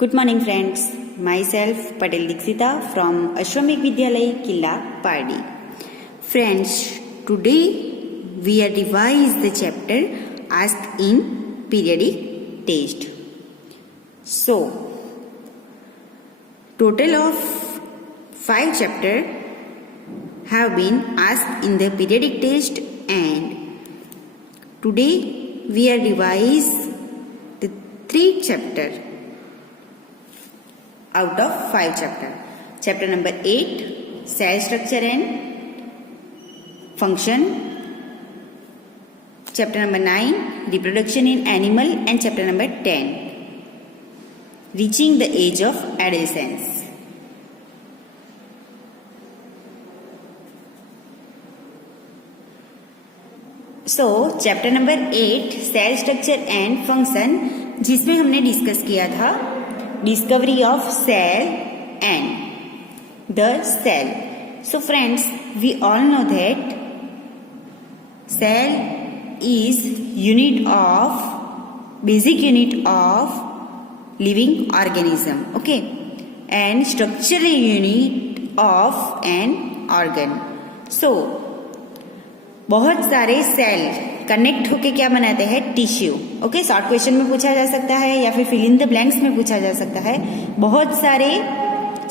Good morning friends, myself Patel Dixita from Ashwamik Vidyalay Killa Pardi. Friends, today we are revise the chapter asked in periodic test. So, total of 5 chapters have been asked in the periodic test, and today we are revise the 3 chapters out of 5 chapters. Chapter number 8, cell structure and function. Chapter number 9, reproduction in animal, and chapter number 10, reaching the age of adolescence. So, chapter number 8, cell structure and function, जिसमें हमने discuss किया था discovery of cell and the cell. So friends, we all know that cell is basic unit of living organism, okay, and structural unit of an organ. So बहुत सारे cell connect होके क्या बनाते हैं? टिश्यू. ओके, शॉर्ट क्वेश्चन में पूछा जा सकता है या फिर फिल इन द ब्लैंक्स में पूछा जा सकता है. बहुत सारे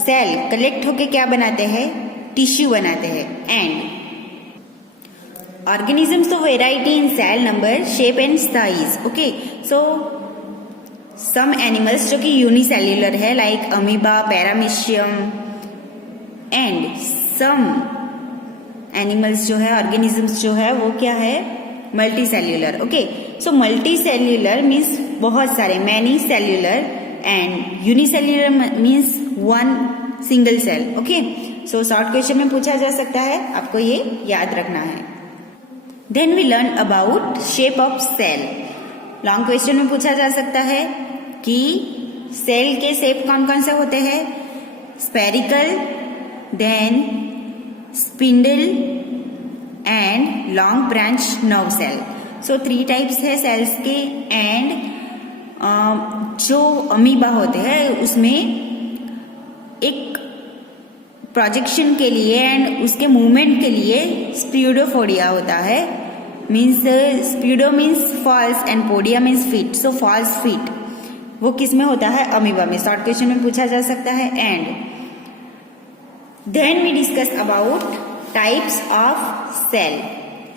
सेल कलेक्ट होके क्या बनाते हैं? टिश्यू बनाते हैं. And organisms of variety in cell number, shape and size. Okay, so some animals जो कि यूनिसेल्युलर है like amoeba, paramecium, and some animals जो है, ऑर्गेनिजम्स जो है वो क्या है? Multi cellular. Okay, so multi cellular means बहुत सारे, many cellular, and unicellular means one single cell. Okay, so short question में पूछा जा सकता है, आपको ये याद रखना है. Then we learn about shape of cell. Long question में पूछा जा सकता है कि सेल के शेप कौन कौन से होते हैं? Spherical, then spindle and long branch nerve cell. So 3 types है सेल्स के. एंड जो अमीबा होते हैं उसमें एक प्रोजेक्शन के लिए एंड उसके मूवमेंट के लिए स्प्यूडोफोडिया होता है. Means pseudo means false and podia means feet. So false feet वो किस में होता है? अमीबा में. शॉर्ट क्वेश्चन में पूछा जा सकता है. And then we discuss about types of cell,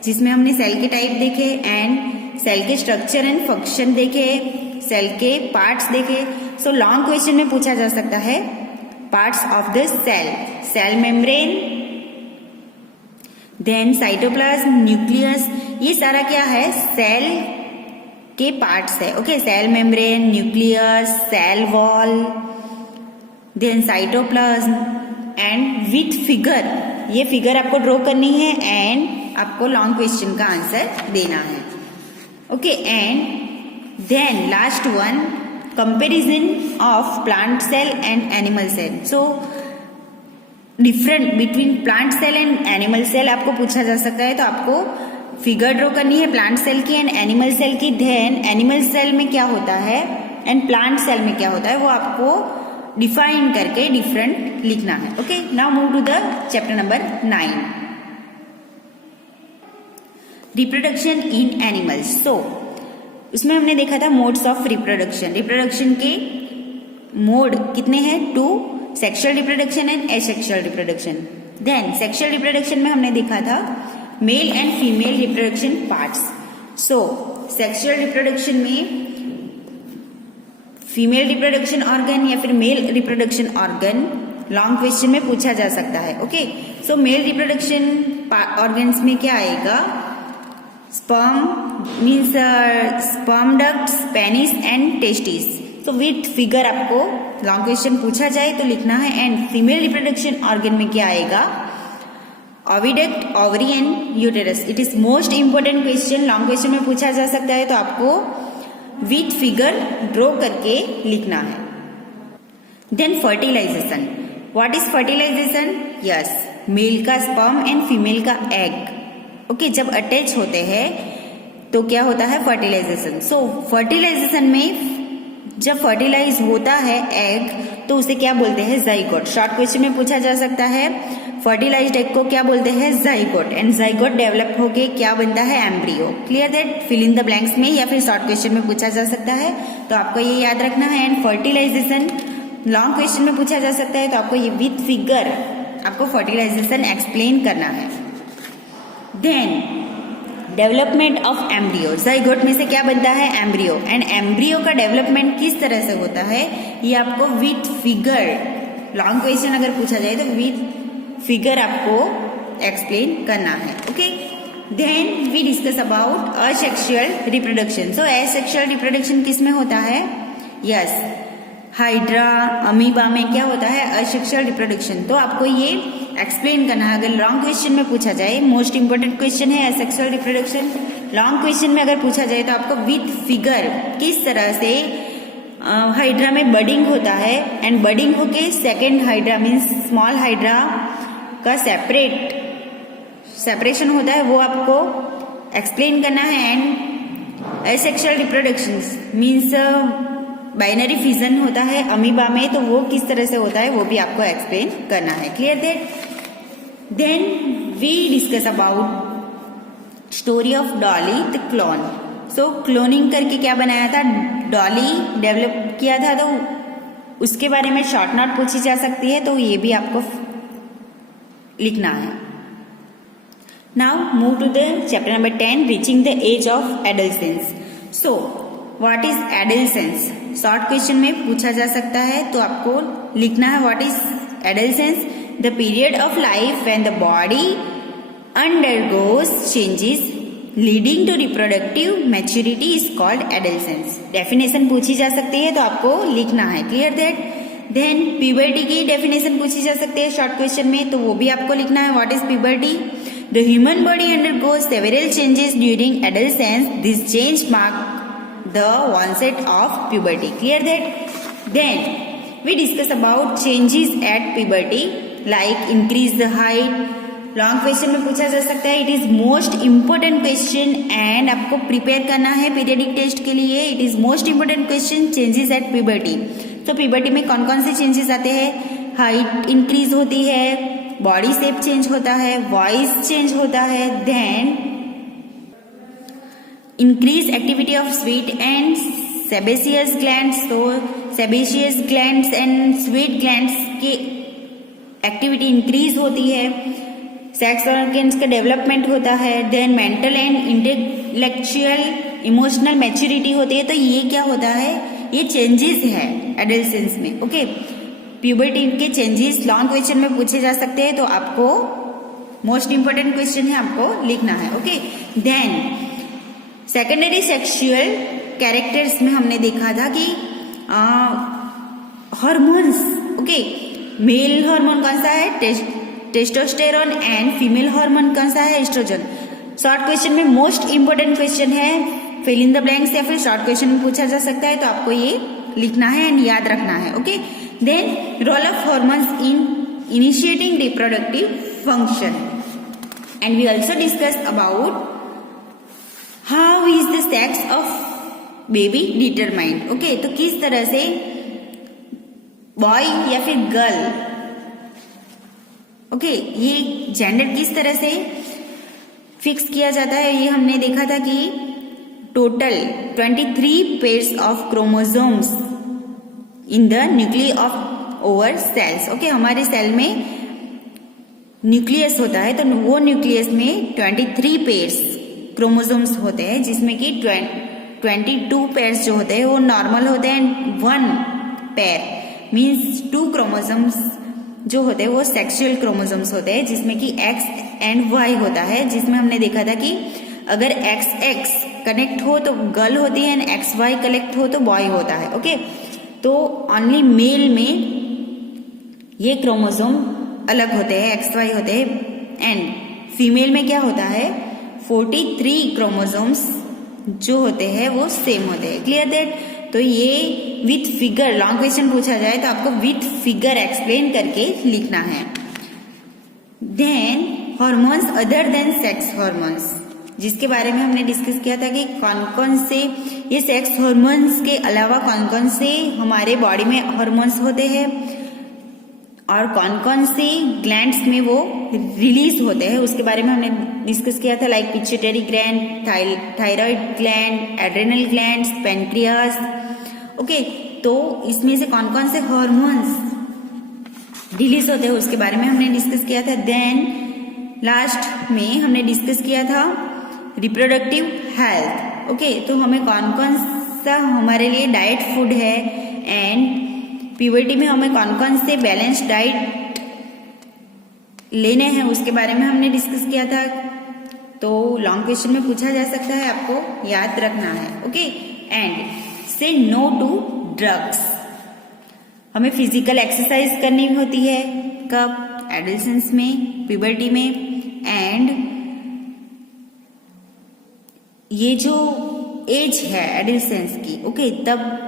जिसमें हमने सेल के टाइप देखे एंड सेल के स्ट्रक्चर एंड फंक्शन देखे, सेल के पार्ट्स देखे. सो लॉन्ग क्वेश्चन में पूछा जा सकता है parts of the cell. Cell membrane, then cytoplasm, nucleus, ये सारा क्या है? सेल के पार्ट्स है. Okay, cell membrane, nucleus, cell wall, then cytoplasm, and with figure. ये फिगर आपको ड्रॉ करनी है एंड आपको लॉन्ग क्वेश्चन का आंसर देना है. Okay, and then last one, comparison of plant cell and animal cell. So different between plant cell and animal cell आपको पूछा जा सकता है. तो आपको फिगर ड्रॉ करनी है प्लांट सेल की एंड एनिमल सेल की. देन एनिमल सेल में क्या होता है एंड प्लांट सेल में क्या होता है वो आपको डिफाइन करके डिफरेंट लिखना है. Okay, now move to the chapter number 9, reproduction in animals. So उसमें हमने देखा था मोड्स ऑफ रिप्रोडक्शन. रिप्रोडक्शन के मोड कितने हैं? 2, sexual reproduction and asexual reproduction. Then sexual reproduction में हमने देखा था male and female reproduction parts. So sexual reproduction में फीमेल रिप्रोडक्शन ऑर्गन या फिर male reproduction organ long question में पूछा जा सकता है. Okay, so male reproduction organs में क्या आएगा? Sperm means sperm ducts, penis and testis. So with figure आपको लॉन्ग क्वेश्चन पूछा जाए तो लिखना है. एंड फीमेल रिप्रोडक्शन ऑर्गन में क्या आएगा? Oviduct, ovary and uterus. It is most important question. Long question में पूछा जा सकता है तो आपको विथ फिगर ड्रॉ करके लिखना है. Then fertilisation. What is fertilisation? Yes, male का स्पर्म एंड फीमेल का एग. ओके, जब अटैच होते हैं तो क्या होता है? फर्टिलाइजेशन. सो फर्टिलाइजेशन में जब फर्टिलाइज होता है एग तो उसे क्या बोलते हैं, जाइगोट। शॉर्ट क्वेश्चन में पूछा जा सकता है फर्टिलाइज्ड एग को क्या बोलते हैं, जाइगोट। एंड जाइगोट डेवलप होके क्या बनता है, embryo. Clear that. Fill in the blanks में या फिर शॉर्ट क्वेश्चन में पूछा जा सकता है, तो आपको ये याद रखना है। एंड फर्टिलाइजेशन लॉन्ग क्वेश्चन में पूछा जा सकता है, तो आपको ये विथ फिगर आपको फर्टिलाइजेशन एक्सप्लेन करना है। Then development of embryo, zygote में से क्या बनता है, एम्ब्रियो। एंड एम्ब्रियो का डेवलपमेंट किस तरह से होता है, ये आपको विथ फिगर, लॉन्ग क्वेश्चन अगर पूछा जाए तो विथ फिगर आपको एक्सप्लेन करना है। Okay. Then we discuss about asexual reproduction. So asexual reproduction किस में होता है, यस, हाइड्रा, अमीबा में क्या होता है, असेक्सुअल रिप्रोडक्शन। तो आपको ये एक्सप्लेन करना है। अगर लॉन्ग क्वेश्चन में पूछा जाए, मोस्ट इंपोर्टेंट क्वेश्चन है असेक्सुअल रिप्रोडक्शन। लॉन्ग क्वेश्चन में अगर पूछा जाए तो आपको विथ फिगर किस तरह से हाइड्रा में बडिंग होता है एंड बडिंग होके second hydra means small hydra का सेपरेशन होता है, वो आपको एक्सप्लेन करना है। And asexual reproduction means binary fission होता है अमीबा में, तो वो किस तरह से होता है वो भी आपको एक्सप्लेन करना है। Clear that. Then we discuss about story of Dolly the clone. So cloning करके क्या बनाया था, डॉली डेवलप किया था, तो उसके बारे में शॉर्ट नोट पूछी जा सकती है, तो ये भी आपको लिखना है। Now move to the chapter number 10, reaching the edge of adolescence. So what is adolescence, short question में पूछा जा सकता है, तो आपको लिखना है what is adolescence, the period of life when the body undergoes changes leading to reproductive maturity is called adolescence. Definition पूछी जा सकती है, तो आपको लिखना है। Clear that. देन प्यूबर्टी की डेफिनेशन पूछी जा सकती है शॉर्ट क्वेश्चन में, तो वो भी आपको लिखना है what is puberty. The human body undergoes several changes during adolescence, this change mark the onset of puberty. Clear that. Then we discuss about changes at puberty like increase the height. Long question में पूछा जा सकता है, it is most important question and आपको prepare करना है periodic test के लिए। It is most important question, changes at puberty. तो प्यूबर्टी में कौन कौन से चेंजेस आते हैं, हाइट इंक्रीज होती है, बॉडी शेप चेंज होता है, वॉइस चेंज होता है, then increase activity of sweet and sebaceous glands। तो sebaceous glands and sweet glands की एक्टिविटी इंक्रीज होती है, सेक्स ऑर्गन्स का डेवलपमेंट होता है, then mental and intellectual emotional maturity होती है। तो ये क्या होता है, ये चेंजेस है एडोलसेंस में। ओके। प्यूबर्टी के चेंजेस लॉन्ग क्वेश्चन में पूछे जा सकते हैं, तो आपको मोस्ट इंपोर्टेंट क्वेश्चन है, आपको लिखना है। Okay. Then secondary sexual characters में हमने देखा था कि हार्मोन्स। ओके। मेल हार्मोन कौन सा है, टेस्टोस्टेरोन, एंड फीमेल हार्मोन कौन सा है, एस्ट्रोजन। शॉर्ट क्वेश्चन में मोस्ट इंपोर्टेंट क्वेश्चन है, फिल इन द ब्लैंक्स या फिर शॉर्ट क्वेश्चन में पूछा जा सकता है, तो आपको ये लिखना है एंड याद रखना है। Okay. Then role of hormones in initiating reproductive function. And we also discuss about how is the sex of baby determined. Okay. तो किस तरह से बॉय या फिर गर्ल, ओके, ये जेंडर किस तरह से फिक्स किया जाता है, ये हमने देखा था कि total 23 pairs of chromosomes in the nucleus of over cells. Okay. हमारे सेल में न्यूक्लियस होता है, तो वो न्यूक्लियस में 23 पेयर्स क्रोमोसोम्स होते हैं, जिसमें कि 22 पेयर्स जो होते हैं वो नॉर्मल होते हैं, एंड 1 पेयर मीन्स 2 क्रोमोसोम्स जो होते हैं वो सेक्सुअल क्रोमोसोम्स होते हैं, जिसमें कि X एंड Y होता है। जिसमें हमने देखा था कि अगर XX कनेक्ट हो तो गर्ल होती है एंड XY कनेक्ट हो तो बॉय होता है। ओके। तो ओनली मेल में ये क्रोमोसोम अलग होते हैं, XY होते हैं, एंड फीमेल में क्या होता है, 43 क्रोमोसोम्स जो होते हैं वो सेम होते हैं। Clear that. तो ये विथ फिगर लॉन्ग क्वेश्चन पूछा जाए तो आपको विथ फिगर एक्सप्लेन करके लिखना है। Then hormones other than sex hormones, जिसके बारे में हमने डिस्कस किया था कि कौन कौन से ये सेक्स हार्मोन्स के अलावा कौन कौन से हमारे बॉडी में हार्मोन्स होते हैं और कौन कौन से ग्लैंड्स में वो रिलीज होते हैं, उसके बारे में हमने डिस्कस किया था। Like pituitary gland, thyroid gland, adrenal gland, pancreas. Okay, तो इसमें से कौन कौन से हार्मोन्स रिलीज होते हैं उसके बारे में हमने डिस्कस किया था। देन लास्ट में हमने डिस्कस किया था रिप्रोडक्टिव हेल्थ। ओके, तो हमें कौन कौन सा हमारे लिए डाइट फूड है एंड प्यूबर्टी में हमें कौन कौन से बैलेंस डाइट लेने हैं उसके बारे में हमने डिस्कस किया था। तो लॉन्ग क्वेश्चन में पूछा जा सकता है, आपको याद रखना है। ओके, एंड से नो टू ड्रग्स। हमें फिजिकल एक्सरसाइज करनी होती है कब? एडोलेसेंस में, प्यूबर्टी में, एंड ये जो एज है एडोलेसेंस की, ओके, तब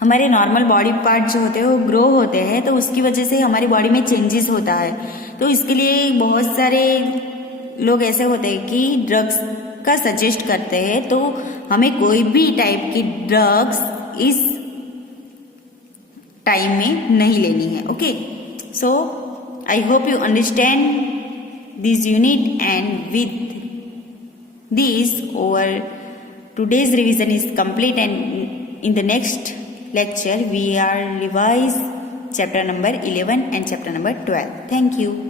हमारे नॉर्मल बॉडी पार्ट जो होते हैं वो ग्रो होते हैं, तो उसकी वजह से हमारी बॉडी में चेंजेस होता है। तो इसके लिए बहुत सारे लोग ऐसे होते हैं कि ड्रग्स का सजेस्ट करते हैं, तो हमें कोई भी टाइप की ड्रग्स इस टाइम में नहीं लेनी है। Okay, so I hope you understand this unit and with this our today's revision is complete, and in the next lecture we are revise chapter number 11 and chapter number 12. Thank you.